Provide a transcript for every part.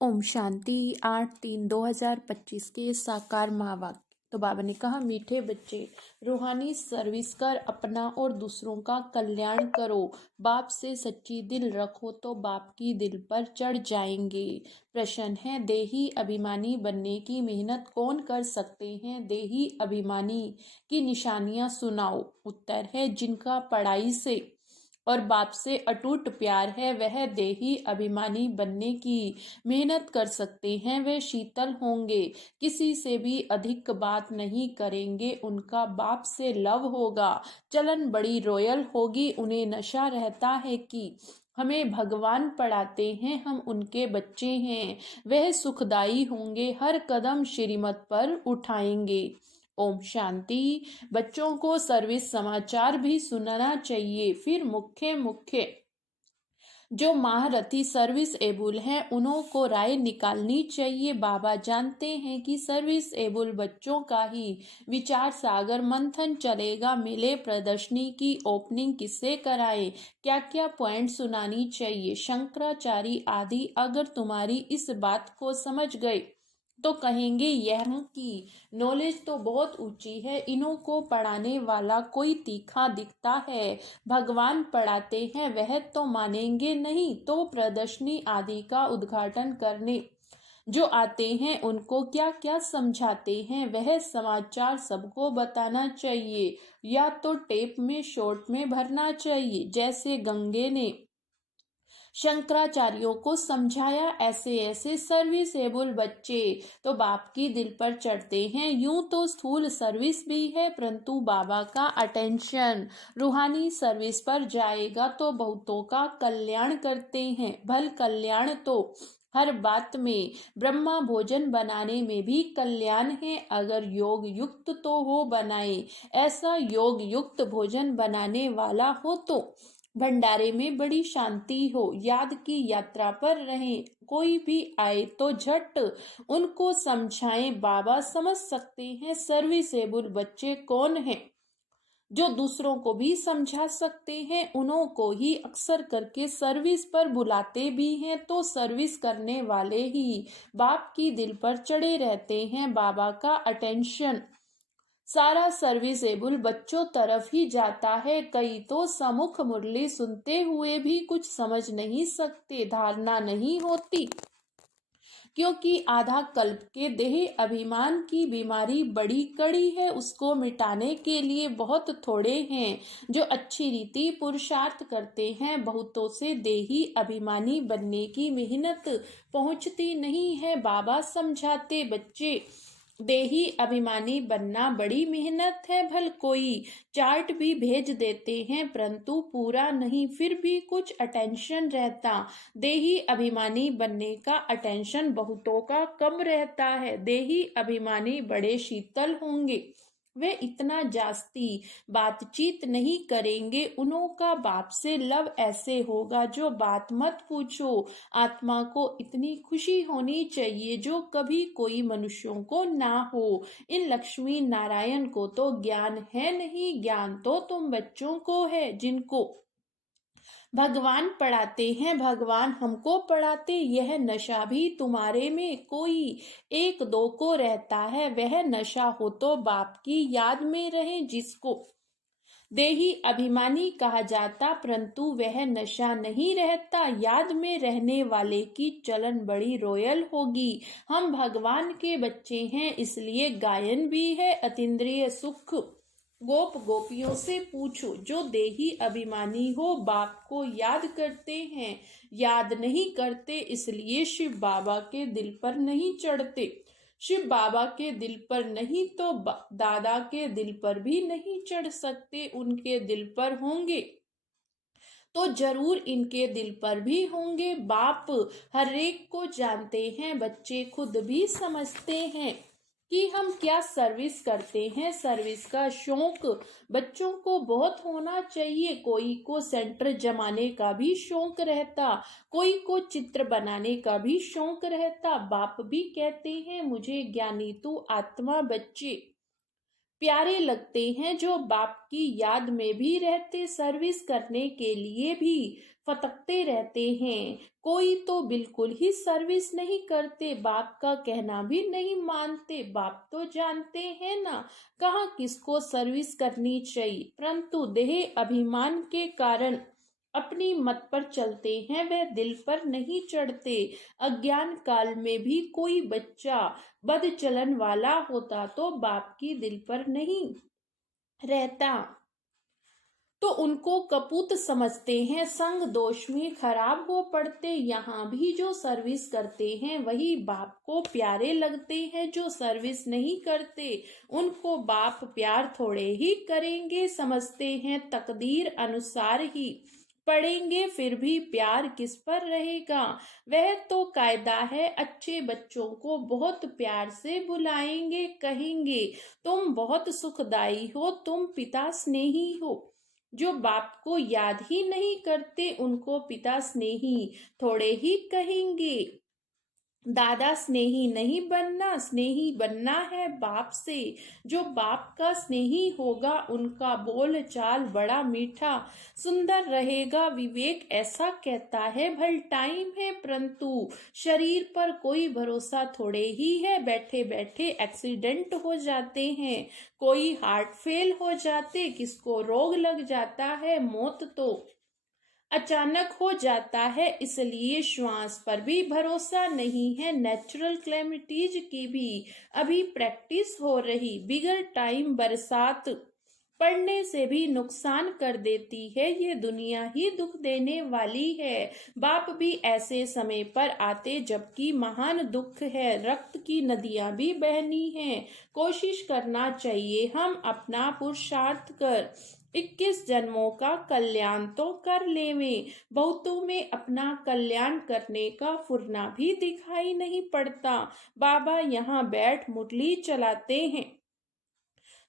ओम शांति 8/3/2025 के साकार महावाक्य। तो बाबा ने कहा, मीठे बच्चे, रूहानी सर्विस कर अपना और दूसरों का कल्याण करो। बाप से सच्ची दिल रखो तो बाप की दिल पर चढ़ जाएंगे। प्रश्न है, देही अभिमानी बनने की मेहनत कौन कर सकते हैं? देही अभिमानी की निशानियां सुनाओ। उत्तर है, जिनका पढ़ाई से और बाप से अटूट प्यार है वह देही अभिमानी बनने की मेहनत कर सकते हैं। वे शीतल होंगे, किसी से भी अधिक बात नहीं करेंगे, उनका बाप से लव होगा, चलन बड़ी रॉयल होगी। उन्हें नशा रहता है कि हमें भगवान पढ़ाते हैं, हम उनके बच्चे हैं। वह सुखदाई होंगे, हर कदम श्रीमत पर उठाएंगे। ओम शांति। बच्चों को सर्विस समाचार भी सुनना चाहिए। फिर मुख्य मुख्य जो महारथी सर्विस एबुल हैं उन्हों को राय निकालनी चाहिए। बाबा जानते हैं कि सर्विस एबुल बच्चों का ही विचार सागर मंथन चलेगा। मेले प्रदर्शनी की ओपनिंग किससे कराएं, क्या क्या पॉइंट सुनानी चाहिए। शंकराचार्य आदि अगर तुम्हारी इस बात को समझ गए तो कहेंगे यह कि नॉलेज तो बहुत ऊंची है, इन्हों को पढ़ाने वाला कोई तीखा दिखता है। भगवान पढ़ाते हैं वह तो मानेंगे नहीं, तो प्रदर्शनी आदि का उद्घाटन करने जो आते हैं उनको क्या क्या समझाते हैं वह समाचार सबको बताना चाहिए, या तो टेप में शॉर्ट में भरना चाहिए। जैसे गंगे ने शंकराचार्यों को समझाया, ऐसे ऐसे सर्विसेबल बच्चे तो बाप की दिल पर चढ़ते हैं। यूं तो स्थूल सर्विस भी है, परंतु बाबा का अटेंशन रूहानी सर्विस पर जाएगा तो बहुतों का कल्याण करते हैं। भल कल्याण तो हर बात में, ब्रह्मा भोजन बनाने में भी कल्याण है। अगर योग युक्त तो हो बनाए, ऐसा योग युक्त भोजन बनाने वाला हो तो भंडारे में बड़ी शांति हो। याद की यात्रा पर रहें, कोई भी आए तो झट उनको समझाएं। बाबा समझ सकते हैं सर्विसेबल बच्चे कौन हैं, जो दूसरों को भी समझा सकते हैं। उन्हों को ही अक्सर करके सर्विस पर बुलाते भी हैं, तो सर्विस करने वाले ही बाप की दिल पर चढ़े रहते हैं। बाबा का अटेंशन सारा सर्विसेबल बच्चों तरफ ही जाता है। कई तो समुख मुरली सुनते हुए भी कुछ समझ नहीं सकते, धारणा नहीं होती, क्योंकि आधा कल्प के देह अभिमान की बीमारी बड़ी कड़ी है। उसको मिटाने के लिए बहुत थोड़े हैं जो अच्छी रीति पुरुषार्थ करते हैं। बहुतों से देही अभिमानी बनने की मेहनत पहुंचती नहीं है। बाबा समझाते, बच्चे देही अभिमानी बनना बड़ी मेहनत है। भल कोई चार्ट भी भेज देते हैं, परंतु पूरा नहीं, फिर भी कुछ अटेंशन रहता। देही अभिमानी बनने का अटेंशन बहुतों का कम रहता है। देही अभिमानी बड़े शीतल होंगे, वे इतना जास्ती बातचीत नहीं करेंगे। उन्हों का बाप से लव ऐसे होगा जो बात मत पूछो। आत्मा को इतनी खुशी होनी चाहिए जो कभी कोई मनुष्यों को ना हो। इन लक्ष्मी नारायण को तो ज्ञान है नहीं, ज्ञान तो तुम बच्चों को है जिनको भगवान पढ़ाते हैं। भगवान हमको पढ़ाते, यह नशा भी तुम्हारे में कोई एक दो को रहता है। वह नशा हो तो बाप की याद में रहे, जिसको देही अभिमानी कहा जाता, परंतु वह नशा नहीं रहता। याद में रहने वाले की चलन बड़ी रॉयल होगी। हम भगवान के बच्चे हैं, इसलिए गायन भी है। अतीन्द्रिय सुख गोप गोपियों से पूछो, जो देही अभिमानी हो बाप को याद करते हैं। याद नहीं करते इसलिए शिव बाबा के दिल पर नहीं चढ़ते। शिव बाबा के दिल पर नहीं तो दादा के दिल पर भी नहीं चढ़ सकते। उनके दिल पर होंगे तो जरूर इनके दिल पर भी होंगे। बाप हर एक को जानते हैं, बच्चे खुद भी समझते हैं कि हम क्या सर्विस करते हैं। सर्विस का शौक बच्चों को बहुत होना चाहिए। कोई को सेंटर जमाने का भी शौक रहता, कोई को चित्र बनाने का भी शौक रहता। बाप भी कहते हैं, मुझे ज्ञानी तू आत्मा बच्चे प्यारे लगते हैं जो बाप की याद में भी रहते, सर्विस करने के लिए भी फटकते रहते हैं। कोई तो बिल्कुल ही सर्विस नहीं करते, बाप का कहना भी नहीं मानते। बाप तो जानते हैं ना कहाँ किसको सर्विस करनी चाहिए, परंतु देह अभिमान के कारण अपनी मत पर चलते हैं, वह दिल पर नहीं चढ़ते। अज्ञान काल में भी कोई बच्चा बद चलन वाला होता तो बाप की दिल पर नहीं रहता, तो उनको कपूत समझते हैं, संग दोष में खराब हो पड़ते। यहाँ भी जो सर्विस करते हैं वही बाप को प्यारे लगते हैं, जो सर्विस नहीं करते उनको बाप प्यार थोड़े ही करेंगे। समझते हैं तकदीर अनुसार ही पढ़ेंगे, फिर भी प्यार किस पर रहेगा। वह तो कायदा है, अच्छे बच्चों को बहुत प्यार से बुलाएंगे, कहेंगे तुम बहुत सुखदाई हो, तुम पिता स्नेही हो। जो बाप को याद ही नहीं करते उनको पिता स्नेही थोड़े ही कहेंगे। दादा स्नेही नहीं बनना, स्नेही बनना है बाप से। जो बाप का स्नेही होगा उनका बोल चाल बड़ा मीठा सुंदर रहेगा। विवेक ऐसा कहता है भल टाइम है, परंतु शरीर पर कोई भरोसा थोड़े ही है। बैठे बैठे एक्सीडेंट हो जाते हैं, कोई हार्ट फेल हो जाते, किसको रोग लग जाता है, मौत तो अचानक हो जाता है। इसलिए श्वास पर भी भरोसा नहीं है। नेचुरल क्लैमिटीज की भी अभी प्रैक्टिस हो रही। बिगर टाइम बरसात पड़ने से भी नुकसान कर देती है, ये दुनिया ही दुख देने वाली है। बाप भी ऐसे समय पर आते जबकि महान दुख है, रक्त की नदियां भी बहनी हैं। कोशिश करना चाहिए हम अपना पुरुषार्थ कर 21 जन्मों का कल्याण तो कर लेवें। बहुतों में अपना कल्याण करने का फुरना भी दिखाई नहीं पड़ता। बाबा यहाँ बैठ मुरली चलाते हैं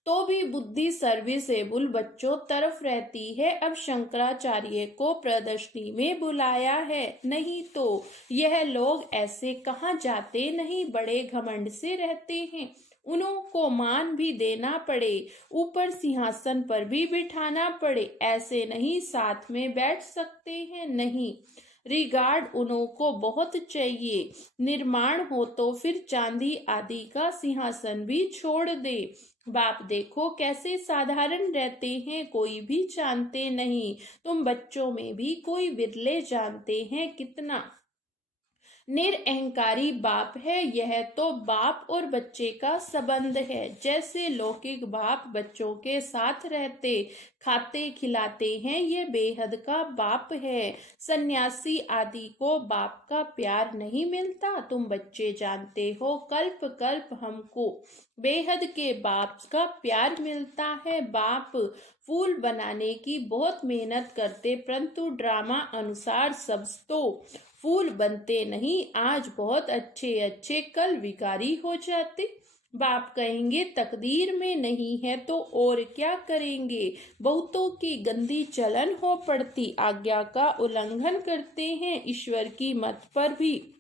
तो भी बुद्धि सर्विसेबल बच्चों तरफ रहती है। अब शंकराचार्य को प्रदर्शनी में बुलाया है, नहीं तो यह लोग ऐसे कहाँ जाते नहीं, बड़े घमंड से रहते हैं। उनको मान भी देना पड़े, ऊपर सिंहासन पर भी बिठाना पड़े, ऐसे नहीं साथ में बैठ सकते हैं, नहीं। रिगार्ड उनको बहुत चाहिए। निर्माण हो तो फिर चांदी आदि का सिंहासन भी छोड़ दे। बाप देखो कैसे साधारण रहते हैं, कोई भी जानते नहीं। तुम बच्चों में भी कोई विरले जानते हैं, कितना निरअहंकारी बाप है। यह तो बाप और बच्चे का संबंध है। जैसे लौकिक बाप बच्चों के साथ रहते खाते खिलाते हैं, ये बेहद का बाप है। सन्यासी आदि को बाप का प्यार नहीं मिलता, तुम बच्चे जानते हो। कल्प कल्प हमको बेहद के बाप का प्यार मिलता है। बाप फूल बनाने की बहुत मेहनत करते, परंतु ड्रामा अनुसार सब तो फूल बनते नहीं। आज बहुत अच्छे अच्छे कल विकारी हो जाते। बाप कहेंगे तकदीर में नहीं है तो और क्या करेंगे। बहुतों की गंदी चलन हो पड़ती, आज्ञा का उल्लंघन करते हैं, ईश्वर की मत पर भी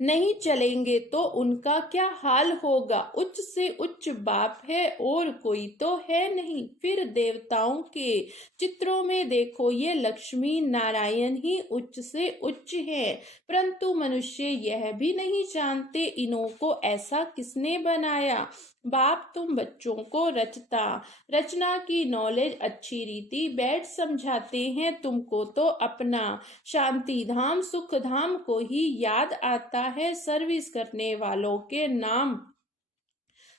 नहीं चलेंगे तो उनका क्या हाल होगा। उच्च से उच्च बाप है और कोई तो है नहीं। फिर देवताओं के चित्रों में देखो, ये लक्ष्मी नारायण ही उच्च से उच्च है, परंतु मनुष्य यह भी नहीं जानते इन्हों को ऐसा किसने बनाया। बाप तुम बच्चों को रचना की नॉलेज अच्छी रीति बैठ समझाते हैं। तुमको तो अपना शांति धाम सुख धाम को ही याद आता है। सर्विस करने वालों के नाम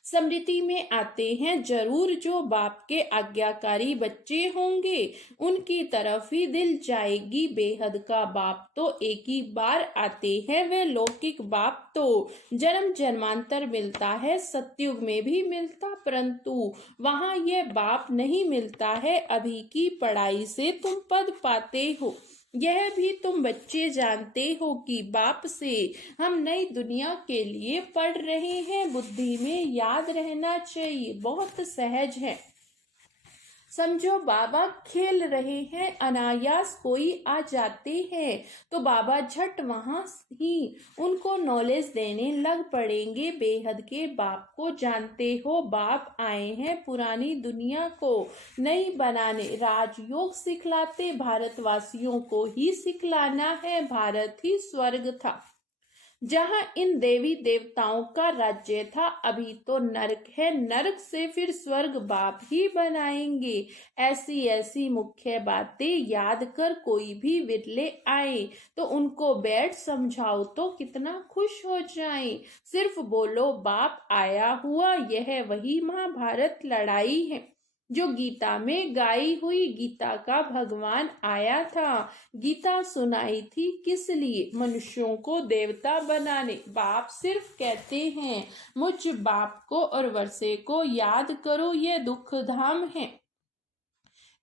स्मृति में आते हैं जरूर। जो बाप के आज्ञाकारी बच्चे होंगे उनकी तरफ ही दिल जाएगी। बेहद का बाप तो एक ही बार आते हैं, वे लौकिक बाप तो जन्म जन्मांतर मिलता है, सतयुग में भी मिलता, परंतु वहां यह बाप नहीं मिलता है। अभी की पढ़ाई से तुम पद पाते हो, यह भी तुम बच्चे जानते हो कि बाप से हम नई दुनिया के लिए पढ़ रहे हैं। बुद्धि में याद रहना चाहिए, बहुत सहज है। समझो बाबा खेल रहे हैं, अनायास कोई आ जाते हैं तो बाबा झट वहां ही उनको नॉलेज देने लग पड़ेंगे। बेहद के बाप को जानते हो, बाप आए हैं पुरानी दुनिया को नई बनाने, राजयोग सिखलाते भारतवासियों को ही सिखलाना है। भारत ही स्वर्ग था जहां इन देवी देवताओं का राज्य था, अभी तो नरक है, नरक से फिर स्वर्ग बाप ही बनाएंगे। ऐसी ऐसी मुख्य बातें याद कर कोई भी विरले आए तो उनको बैठ समझाओ तो कितना खुश हो जाए। सिर्फ बोलो बाप आया हुआ, यह वही महाभारत लड़ाई है जो गीता में गाई हुई। गीता का भगवान आया था, गीता सुनाई थी किस लिए? मनुष्यों को देवता बनाने। बाप सिर्फ कहते हैं मुझ बाप को और वर्षे को याद करो, ये दुख धाम है।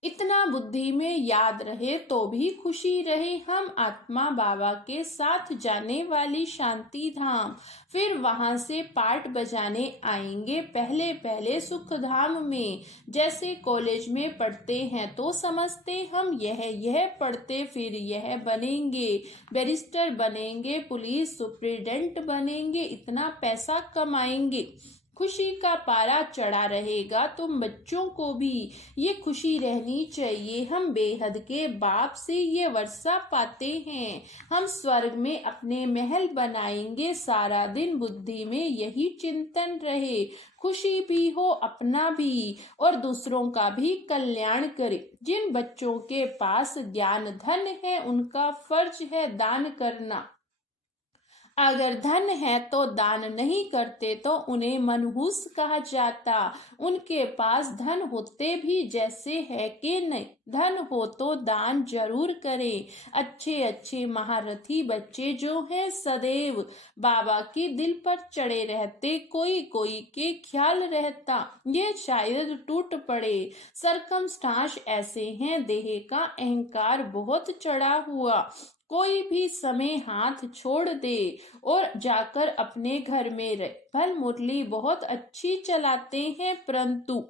इतना बुद्धि में याद रहे तो भी खुशी रहे। हम आत्मा बाबा के साथ जाने वाली शांति धाम, फिर वहां से पाठ बजाने आएंगे। पहले पहले सुख धाम में जैसे कॉलेज में पढ़ते हैं तो समझते हम यह पढ़ते फिर यह बनेंगे, बैरिस्टर बनेंगे, पुलिस सुप्रिटेंडेंट बनेंगे, इतना पैसा कमाएंगे। खुशी का पारा चढ़ा रहेगा। तुम बच्चों को भी ये खुशी रहनी चाहिए। हम बेहद के बाप से ये वर्षा पाते हैं। हम स्वर्ग में अपने महल बनाएंगे। सारा दिन बुद्धि में यही चिंतन रहे, खुशी भी हो, अपना भी और दूसरों का भी कल्याण करे। जिन बच्चों के पास ज्ञान धन है उनका फर्ज है दान करना। अगर धन है तो दान नहीं करते तो उन्हें मनहूस कहा जाता। उनके पास धन होते भी जैसे है कि नहीं, धन हो तो दान जरूर करें। अच्छे अच्छे महारथी बच्चे जो हैं सदैव बाबा के दिल पर चढ़े रहते, कोई कोई के ख्याल रहता ये शायद टूट पड़े। सरकमस्टांस ऐसे हैं, देह का अहंकार बहुत चढ़ा हुआ, कोई भी समय हाथ छोड़ दे और जाकर अपने घर में रहे। भल मुरली बहुत अच्छी चलाते हैं परंतु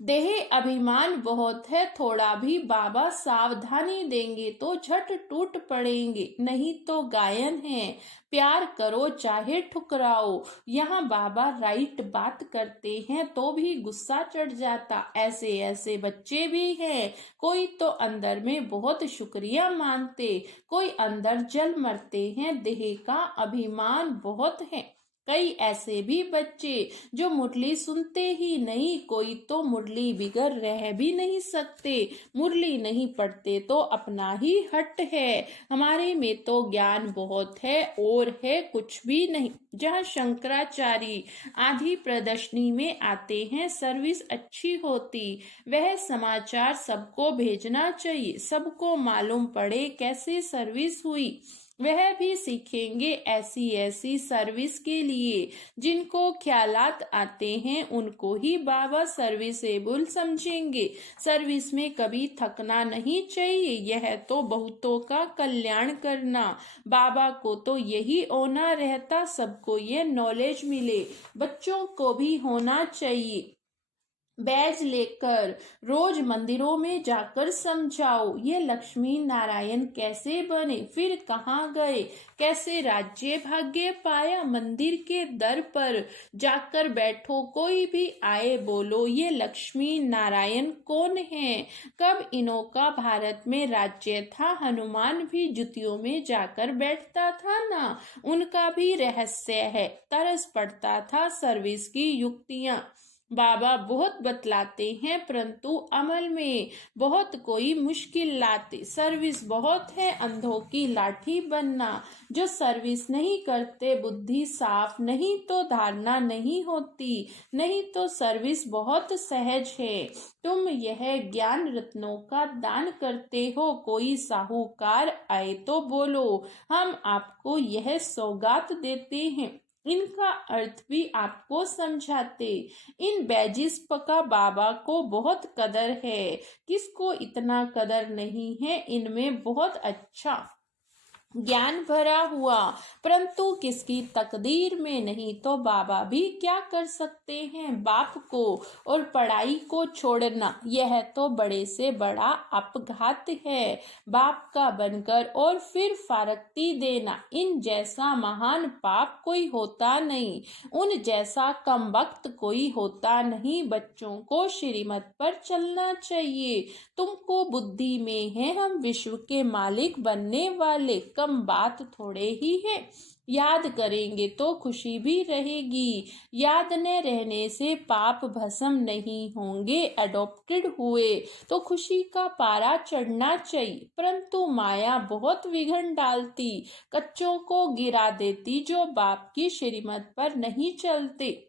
देह अभिमान बहुत है। थोड़ा भी बाबा सावधानी देंगे तो झट टूट पड़ेंगे। नहीं तो गायन है, प्यार करो चाहे ठुकराओ। यहाँ बाबा राइट बात करते हैं तो भी गुस्सा चढ़ जाता। ऐसे ऐसे बच्चे भी हैं, कोई तो अंदर में बहुत शुक्रिया मानते, कोई अंदर जल मरते हैं। देह का अभिमान बहुत है। कई ऐसे भी बच्चे जो मुरली सुनते ही नहीं, कोई तो मुरली बिगर रह भी नहीं सकते। मुरली नहीं पढ़ते तो अपना ही हट है। हमारे में तो ज्ञान बहुत है और है कुछ भी नहीं। जहाँ शंकराचार्य आधी प्रदर्शनी में आते हैं, सर्विस अच्छी होती, वह समाचार सबको भेजना चाहिए, सबको मालूम पड़े कैसे सर्विस हुई। वह भी सीखेंगे ऐसी ऐसी सर्विस के लिए। जिनको ख्यालात आते हैं उनको ही बाबा सर्विसेबल समझेंगे। सर्विस में कभी थकना नहीं चाहिए, यह तो बहुतों का कल्याण करना। बाबा को तो यही होना रहता, सबको ये नॉलेज मिले, बच्चों को भी होना चाहिए। बैज लेकर रोज मंदिरों में जाकर समझाओ ये लक्ष्मी नारायण कैसे बने, फिर कहाँ गए, कैसे राज्य भाग्य पाया। मंदिर के दर पर जाकर बैठो, कोई भी आए बोलो ये लक्ष्मी नारायण कौन है, कब इन्हों का भारत में राज्य था। हनुमान भी जुतियों में जाकर बैठता था ना, उनका भी रहस्य है। तरस पड़ता था सर्विस की युक्तियां। बाबा बहुत बतलाते हैं परंतु अमल में बहुत कोई मुश्किल लाते। सर्विस बहुत है, अंधों की लाठी बनना। जो सर्विस नहीं करते बुद्धि साफ नहीं तो धारणा नहीं होती, नहीं तो सर्विस बहुत सहज है। तुम यह ज्ञान रत्नों का दान करते हो, कोई साहूकार आए तो बोलो हम आपको यह सौगात देते हैं। इनका अर्थ भी आपको समझाते। इन बैजिस का बाबा को बहुत कदर है, किसको इतना कदर नहीं है। इनमें बहुत अच्छा ज्ञान भरा हुआ, परंतु किसकी तकदीर में नहीं, तो बाबा भी क्या कर सकते हैं। बाप को और पढ़ाई को छोड़ना, यह तो बड़े से बड़ा अपघात है। बाप का बनकर और फिर फारक्ती देना, इन जैसा महान पाप कोई होता नहीं, उन जैसा कमबख्त कोई होता नहीं। बच्चों को श्रीमत पर चलना चाहिए। तुमको बुद्धि में है हम विश्व के मालिक बनने वाले, कम बात थोड़े ही है। याद करेंगे तो खुशी भी रहेगी। याद न रहने से पाप भस्म नहीं होंगे। अडॉप्टेड हुए तो खुशी का पारा चढ़ना चाहिए, परंतु माया बहुत विघन डालती, कच्चों को गिरा देती जो बाप की श्रीमत पर नहीं चलते।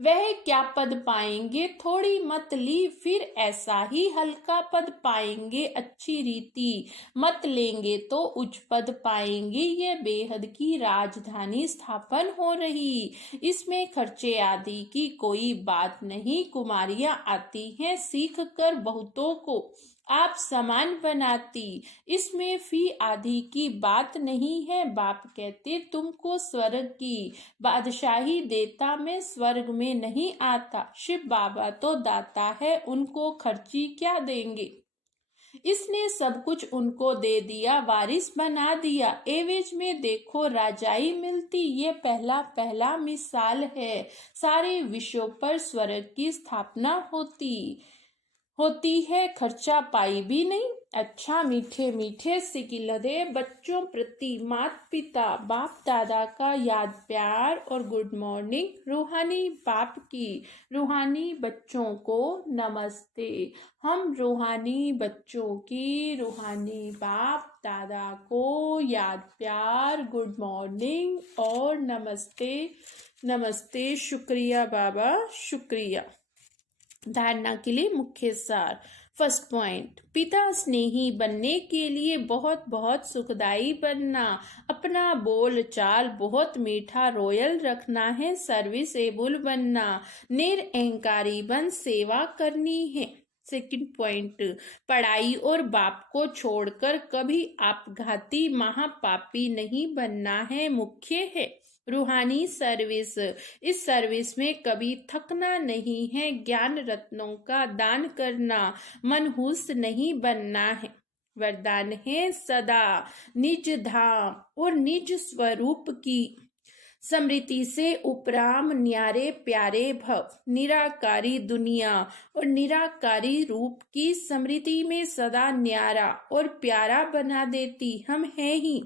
वह क्या पद पाएंगे, थोड़ी मत ली, फिर ऐसा ही हल्का पद पाएंगे। अच्छी रीति मत लेंगे तो उच्च पद पाएंगे। ये बेहद की राजधानी स्थापन हो रही, इसमें खर्चे आदि की कोई बात नहीं। कुमारियां आती हैं सीख कर बहुतों को आप समान बनाती, इसमें फी आदि की बात नहीं है। बाप कहते तुमको स्वर्ग की बादशाही देता, मैं स्वर्ग में नहीं आता। शिव बाबा तो दाता है, उनको खर्ची क्या देंगे। इसने सब कुछ उनको दे दिया, वारिस बना दिया। एवज में देखो राजाई मिलती, ये पहला पहला मिसाल है। सारे विश्वों पर स्वर्ग की स्थापना होती है, खर्चा पाई भी नहीं। अच्छा मीठे मीठे सिकिलदे बच्चों प्रति माता पिता बाप दादा का याद प्यार और गुड मॉर्निंग। रूहानी बाप की रूहानी बच्चों को नमस्ते। हम रूहानी बच्चों की रूहानी बाप दादा को याद प्यार, गुड मॉर्निंग और नमस्ते। नमस्ते, शुक्रिया बाबा, शुक्रिया। धारणा के लिए मुख्य सार। फर्स्ट पॉइंट, पिता स्नेही बनने के लिए बहुत बहुत सुखदाई बनना, अपना बोल चाल बहुत मीठा रॉयल रखना है, सर्विसेबल बनना, निरअहंकारी बन सेवा करनी है। सेकंड पॉइंट, पढ़ाई और बाप को छोड़कर कभी आपघाती महापापी नहीं बनना है, मुख्य है। रूहानी सर्विस, इस सर्विस में कभी थकना नहीं है। ज्ञान रत्नों का दान करना, मनहूस नहीं बनना है। वरदान है सदा निज धाम और निज स्वरूप की स्मृति से उपराम न्यारे प्यारे भव। निराकारी दुनिया और निराकारी रूप की स्मृति में सदा न्यारा और प्यारा बना देती हम हैं ही।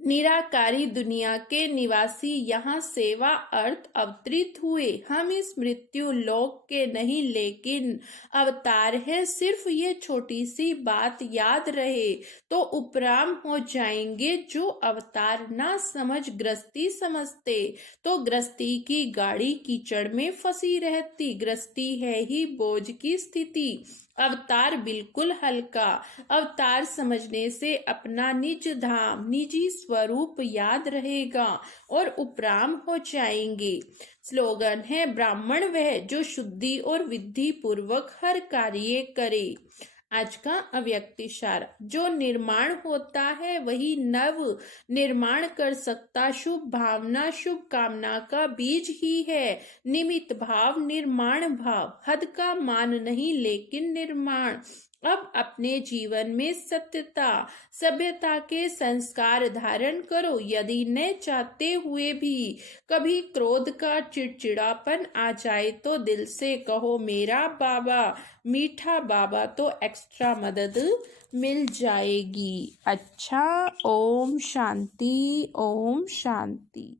निराकारी दुनिया के निवासी यहाँ सेवा अर्थ अवतरित हुए। हम इस मृत्यु लोक के नहीं, लेकिन अवतार है। सिर्फ ये छोटी सी बात याद रहे तो उपराम हो जाएंगे। जो अवतार ना समझ गृहस्थी समझते, तो गृहस्थी की गाड़ी कीचड़ में फंसी रहती। गृहस्थी है ही बोझ की स्थिति, अवतार बिल्कुल हल्का। अवतार समझने से अपना निज धाम निजी स्वरूप याद रहेगा और उपराम हो जाएंगे। स्लोगन है, ब्राह्मण वह जो शुद्धि और विधि पूर्वक हर कार्य करे। आज का अव्यक्त इशारा, जो निर्माण होता है वही नव निर्माण कर सकता। शुभ भावना शुभ कामना का बीज ही है। निमित्त भाव निर्माण भाव, हद का मान नहीं लेकिन निर्माण। अब अपने जीवन में सत्यता सभ्यता के संस्कार धारण करो। यदि न चाहते हुए भी कभी क्रोध का चिड़चिड़ापन आ जाए तो दिल से कहो मेरा बाबा मीठा बाबा, तो एक्स्ट्रा मदद मिल जाएगी। अच्छा, ओम शांति, ओम शांति।